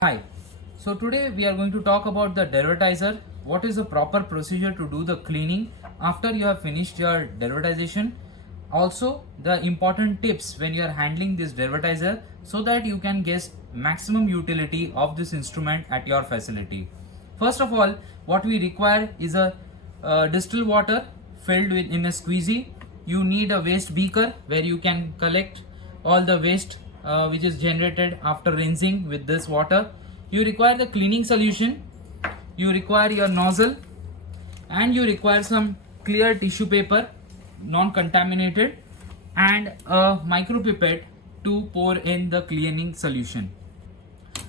Hi, so today we are going to talk about the derivatizer. What is the proper procedure to do the cleaning after you have finished your derivatization? Also, the important tips when you are handling this derivatizer so that you can get maximum utility of this instrument at your facility. First of all, what we require is a distilled water filled with in a squeezy. You need a waste beaker where you can collect all the waste which is generated after rinsing with this water. You require the cleaning solution, you require your nozzle, and you require some clear tissue paper, non-contaminated, and a micropipette to pour in the cleaning solution.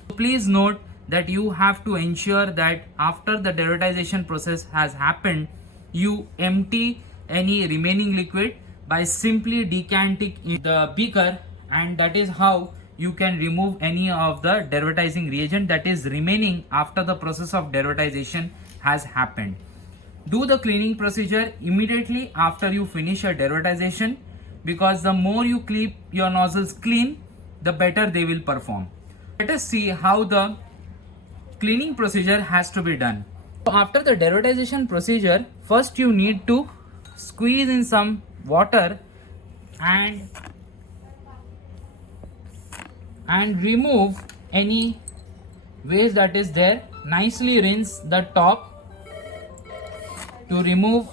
Please note that you have to ensure that after the derivatization process has happened, you empty any remaining liquid by simply decanting in the beaker, and that is how you can remove any of the derivatizing reagent that is remaining after the process of derivatization has happened. Do the cleaning procedure immediately after you finish your derivatization, because the more you keep your nozzles clean, the better they will perform. Let us see how the cleaning procedure has to be done. So after the derivatization procedure, first you need to squeeze in some water and remove any waste that is there. Nicely rinse the top to remove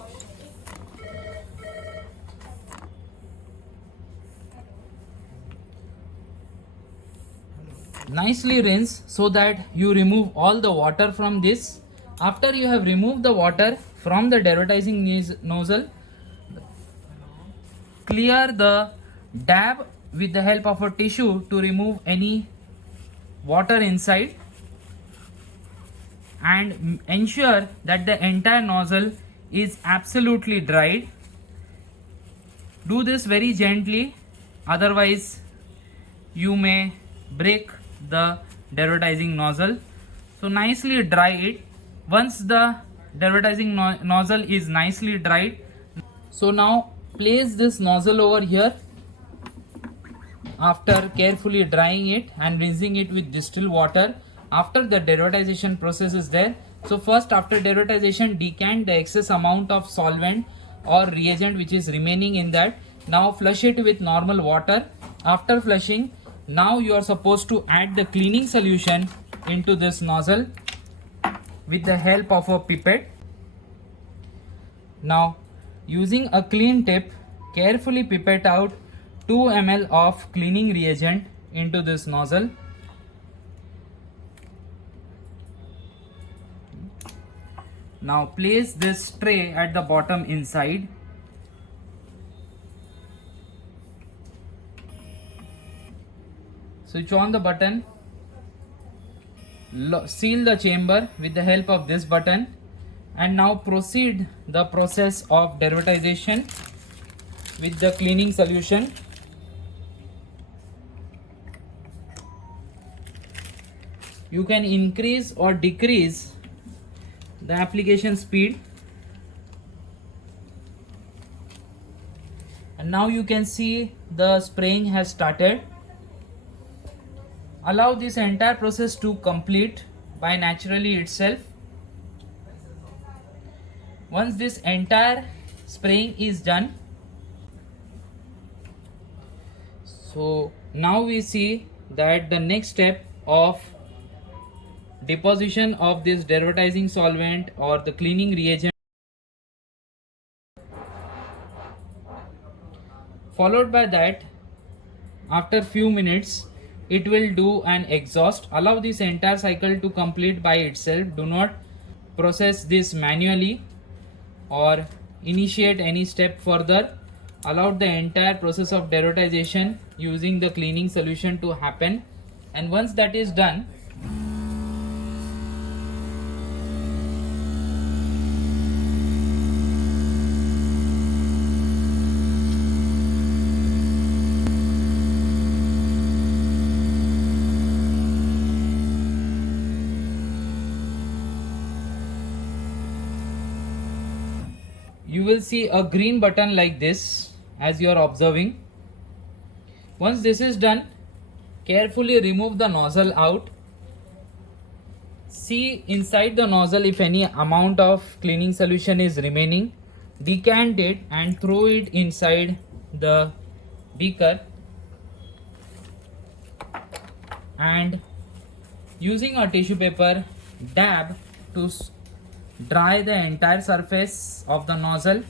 so that you remove all the water from this. After you have removed the water from the derivatizing nozzle, clear the dab with the help of a tissue to remove any water inside, and ensure that the entire nozzle is absolutely dried. Do this very gently, otherwise you may break the derivatizing nozzle. So nicely dry it. Once the derivatizing nozzle is nicely dried, so now place this nozzle over here after carefully drying it and rinsing it with distilled water. After the derivatization process is there, so first after derivatization, decant the excess amount of solvent or reagent which is remaining in that. Now flush it with normal water. After flushing, now you are supposed to add the cleaning solution into this nozzle with the help of a pipette. Now using a clean tip, carefully pipette out 2 ml of cleaning reagent into this nozzle. Now place this tray at the bottom inside. Switch on the button. Seal the chamber with the help of this button, and now proceed the process of derivatization with the cleaning solution. You can increase or decrease the application speed, and now you can see the spraying has started. Allow this entire process to complete by naturally itself. Once this entire spraying is done, so now we see that the next step of deposition of this derivatizing solvent or the cleaning reagent, followed by that after few minutes it will do an exhaust. Allow this entire cycle to complete by itself. Do not process this manually or initiate any step further. Allow the entire process of derivatization using the cleaning solution to happen, and once that is done, you will see a green button like this as you are observing. Once this is done, carefully remove the nozzle out See inside the nozzle if any amount of cleaning solution is remaining. Decant it and throw it inside the beaker, and using a tissue paper dab to dry the entire surface of the nozzle.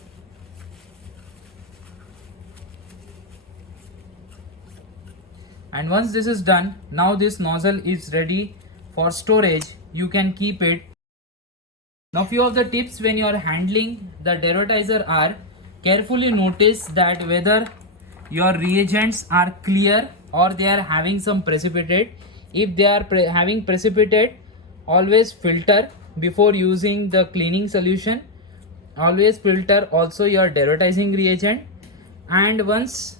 And once this is done, now this nozzle is ready for storage. You can keep it. Now few of the tips when you are handling the derwatizer are: carefully notice that whether your reagents are clear or they are having some precipitate. If they are having precipitate, always filter before using the cleaning solution. Always filter also your derwatizing reagent, and once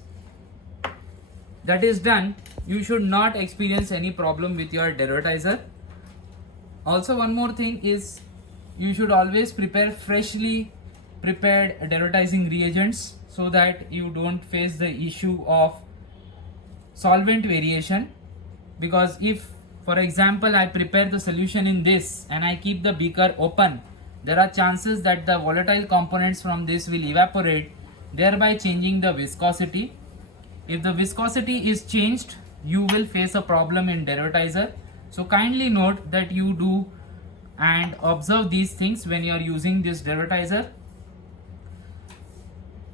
that is done, you should not experience any problem with your derwatizer. Also, one more thing is you should always prepare freshly prepared derwatizing reagents so that you don't face the issue of solvent variation. Because if, for example, I prepare the solution in this and I keep the beaker open, there are chances that the volatile components from this will evaporate, thereby changing the viscosity. If the viscosity is changed, you will face a problem in derwatizer. So kindly note that you do and observe these things when you are using this derwatizer.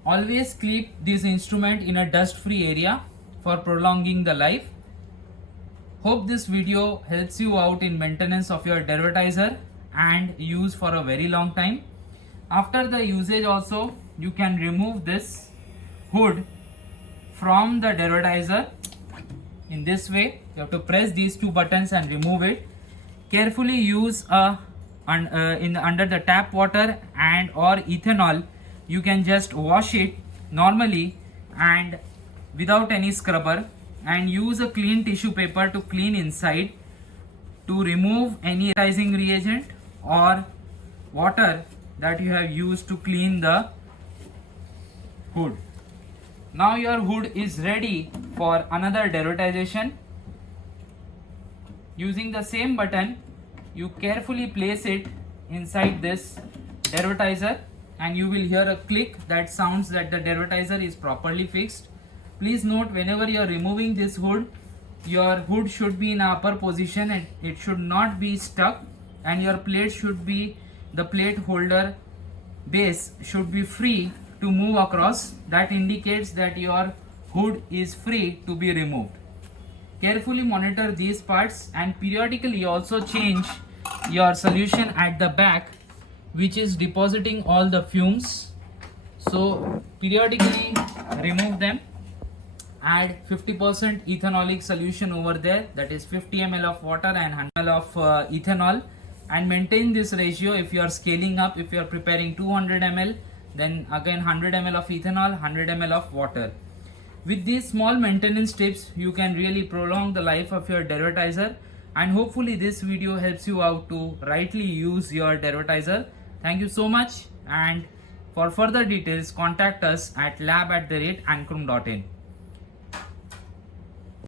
Always keep this instrument in a dust-free area for prolonging the life. Hope this video helps you out in maintenance of your derwatizer and use for a very long time. After the usage also, you can remove this hood from the derwatizer in this way. You have to press these two buttons and remove it. Carefully use under the tap water and or ethanol. You can just wash it normally and without any scrubber, and use a clean tissue paper to clean inside to remove any derwatizing reagent or water that you have used to clean the hood. Now your hood is ready for another derwatization. Using the same button, you carefully place it inside this derwatizer and you will hear a click that sounds that the derwatizer is properly fixed. Please note, whenever you are removing this hood, your hood should be in upper position and it should not be stuck, and your plate should be, the plate holder base should be free to move across. That indicates that your hood is free to be removed. Carefully monitor these parts and periodically also change your solution at the back, which is depositing all the fumes. So periodically remove them. Add 50% ethanolic solution over there, that is 50 ml of water and 100 ml of ethanol, and maintain this ratio. If you are scaling up, if you are preparing 200 ml, then again 100 ml of ethanol, 100 ml of water. With these small maintenance tips, you can really prolong the life of your derwatizer, and hopefully this video helps you out to rightly use your derwatizer. Thank you so much, and for further details contact us at lab@ankrum.in.